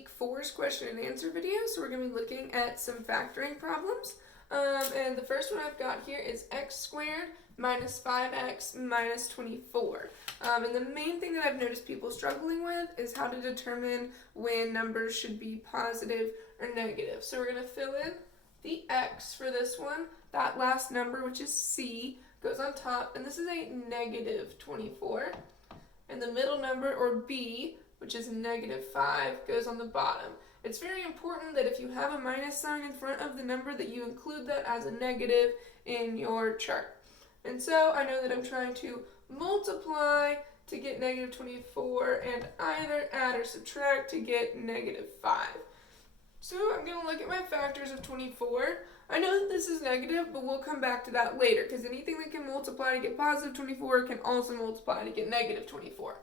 week 4's question and answer video. So we're going to be looking at some factoring problems. And the first one I've got here is x squared minus 5x minus 24. And the main thing that I've noticed people struggling with is how to determine when numbers should be positive or negative. So we're going to fill in the x for this one. That last number, which is c, goes on top, and this is a negative 24. And the middle number, or b, which is negative 5, goes on the bottom. It's very important that if you have a minus sign in front of the number that you include that as a negative in your chart. And so I know that I'm trying to multiply to get negative 24 and either add or subtract to get negative 5. So I'm going to look at my factors of 24. I know that this is negative, but we'll come back to that later because anything that can multiply to get positive 24 can also multiply to get negative 24.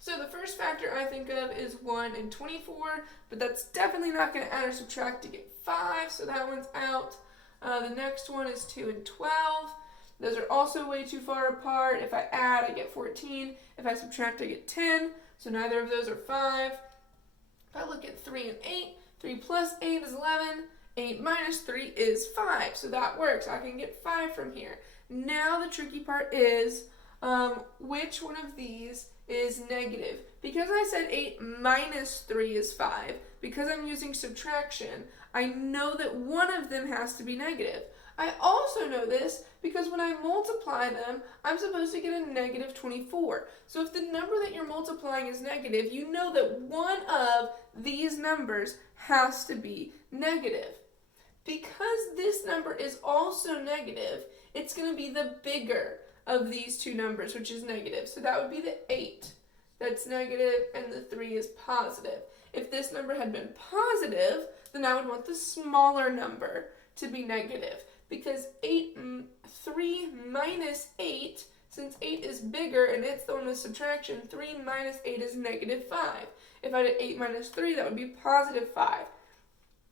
So the first factor I think of is 1 and 24, but that's definitely not going to add or subtract to get 5, so that one's out. The next one is 2 and 12. Those are also way too far apart. If I add, I get 14. If I subtract, I get 10, so neither of those are 5. If I look at 3 and 8, 3 plus 8 is 11. 8 minus 3 is 5, so that works. I can get 5 from here. Now the tricky part is which one of these is negative. Because I said 8 minus 3 is 5, because I'm using subtraction, I know that one of them has to be negative. I also know this because when I multiply them, I'm supposed to get a negative 24. So if the number that you're multiplying is negative, you know that one of these numbers has to be negative. Because this number is also negative, it's going to be the bigger of these two numbers, which is negative. So that would be the 8 that's negative and the 3 is positive. If this number had been positive, then I would want the smaller number to be negative because 3 minus 8, since 8 is bigger and it's the one with subtraction, 3 minus 8 is negative 5. If I did 8 minus 3, that would be positive 5.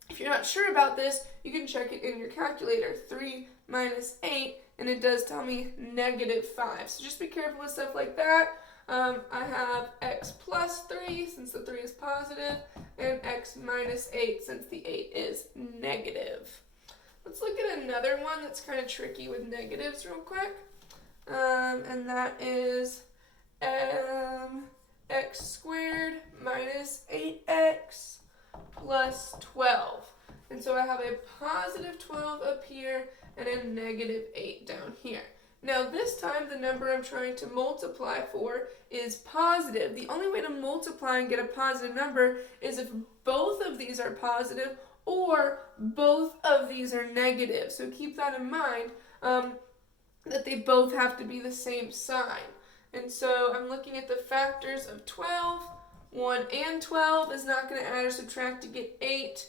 If you're not sure about this, you can check it in your calculator. 3 minus 8, and it does tell me negative 5. So just be careful with stuff like that. I have x plus 3, since the 3 is positive, and x minus 8, since the 8 is negative. Let's look at another one that's kind of tricky with negatives real quick. And that is x squared minus 8x plus 12. And so I have a positive 12 up here and a negative 8 down here. Now this time the number I'm trying to multiply for is positive. The only way to multiply and get a positive number is if both of these are positive or both of these are negative. So keep that in mind, that they both have to be the same sign. And so I'm looking at the factors of 12. 1 and 12 is not going to add or subtract to get 8.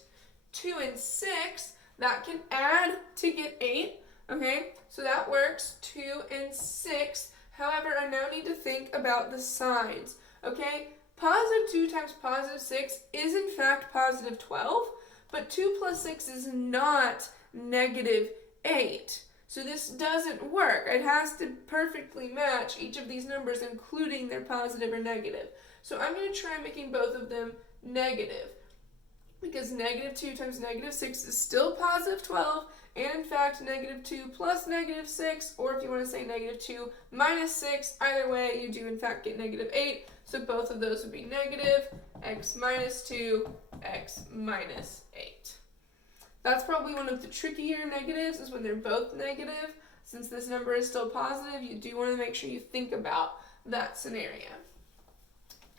2 and 6, that can add to get 8. Okay, so that works, 2 and 6. However, I now need to think about the signs. Okay, positive 2 times positive 6 is in fact positive 12, but 2 plus 6 is not negative 8. So this doesn't work. It has to perfectly match each of these numbers, including their positive or negative. So I'm going to try making both of them negative, because negative 2 times negative 6 is still positive 12, and in fact negative 2 plus negative 6, or if you want to say negative 2 minus 6, either way you do in fact get negative 8, so both of those would be negative, x minus 2, x minus 8. That's probably one of the trickier negatives, is when they're both negative. Since this number is still positive, you do want to make sure you think about that scenario.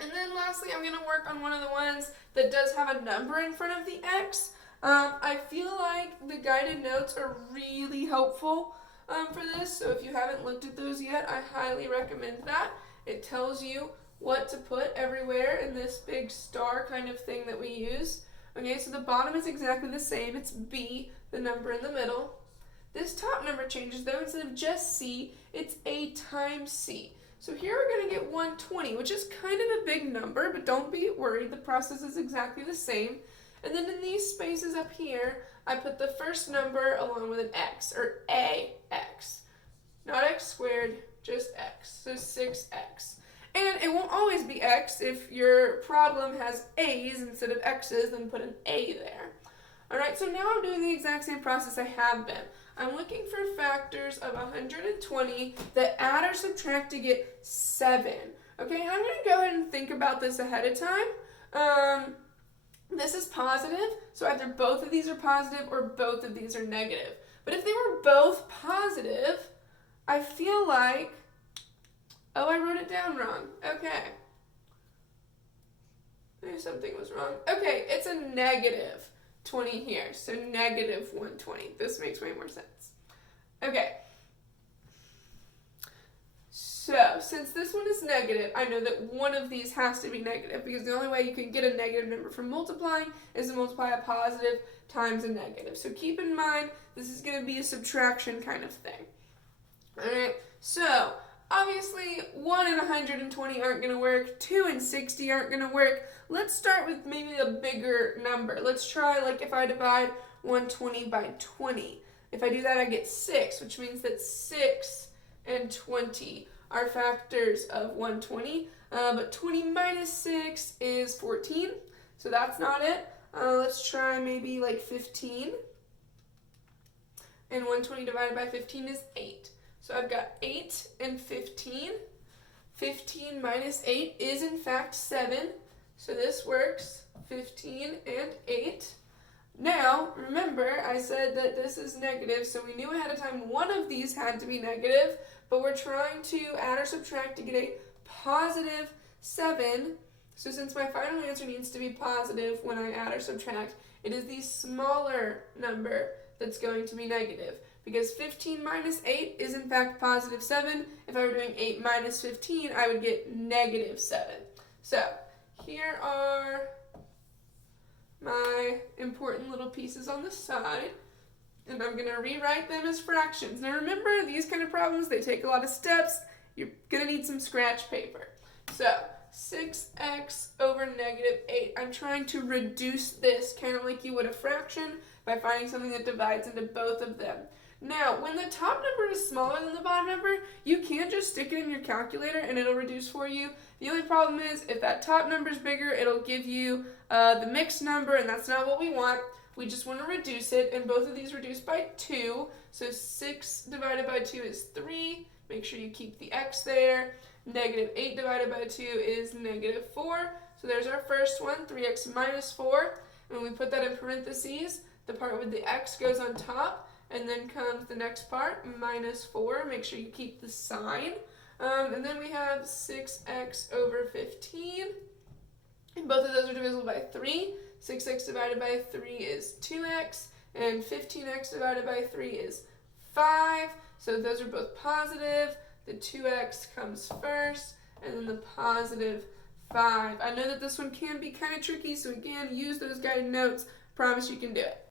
And then lastly, I'm going to work on one of the ones that does have a number in front of the x. I feel like the guided notes are really helpful for this, so if you haven't looked at those yet, I highly recommend that. It tells you what to put everywhere in this big star kind of thing that we use. Okay, so the bottom is exactly the same. It's b, the number in the middle. This top number changes though. Instead of just c, it's a times c. So here we're going to get 120, which is kind of a big number, but don't be worried. The process is exactly the same. And then in these spaces up here, I put the first number along with an x, or ax. Not x squared, just x, so 6x. And it won't always be x. If your problem has a's instead of x's, then put an a there. Alright, so now I'm doing the exact same process I have been. I'm looking for factors of 120 that add or subtract to get 7. Okay, I'm going to go ahead and think about this ahead of time. This is positive, so either both of these are positive or both of these are negative. But if they were both positive, I feel like, oh, I wrote it down wrong. Okay. Maybe something was wrong. Okay, it's a negative 20 here, so negative 120. This makes way more sense. Okay. So, since this one is negative, I know that one of these has to be negative, because the only way you can get a negative number from multiplying is to multiply a positive times a negative. So keep in mind, this is going to be a subtraction kind of thing. Alright, so obviously 1 and 120 aren't going to work, 2 and 60 aren't going to work. Let's start with maybe a bigger number. Let's try, like, if I divide 120 by 20. If I do that, I get 6, which means that 6 and 20 are factors of 120, but 20 minus 6 is 14, so that's not it. Let's try maybe like 15, and 120 divided by 15 is 8. So I've got 8 and 15. 15 minus 8 is in fact 7, so this works, 15 and 8. Now, remember, I said that this is negative, so we knew ahead of time one of these had to be negative, but we're trying to add or subtract to get a positive 7. So since my final answer needs to be positive when I add or subtract, it is the smaller number that's going to be negative, because 15 minus 8 is in fact positive 7. If I were doing 8 minus 15, I would get negative 7. So here are my important little pieces on the side, and I'm going to rewrite them as fractions. Now remember, these kind of problems, they take a lot of steps. You're going to need some scratch paper. So 6x over negative 8. I'm trying to reduce this kind of like you would a fraction by finding something that divides into both of them. Now, when the top number is smaller than the bottom number, you can just stick it in your calculator and it'll reduce for you. The only problem is if that top number is bigger, it'll give you the mixed number, and that's not what we want. We just want to reduce it, and both of these reduce by 2. So 6 divided by 2 is 3. Make sure you keep the x there. Negative 8 divided by 2 is negative 4. So there's our first one, 3x minus 4. And when we put that in parentheses, the part with the x goes on top, and then comes the next part, minus 4. Make sure you keep the sign. And then we have 6x over 15. And both of those are divisible by 3. 6x divided by 3 is 2x. And 15x divided by 3 is 5. So those are both positive. The 2x comes first, and then the positive 5. I know that this one can be kind of tricky, so again, use those guided notes. Promise you can do it.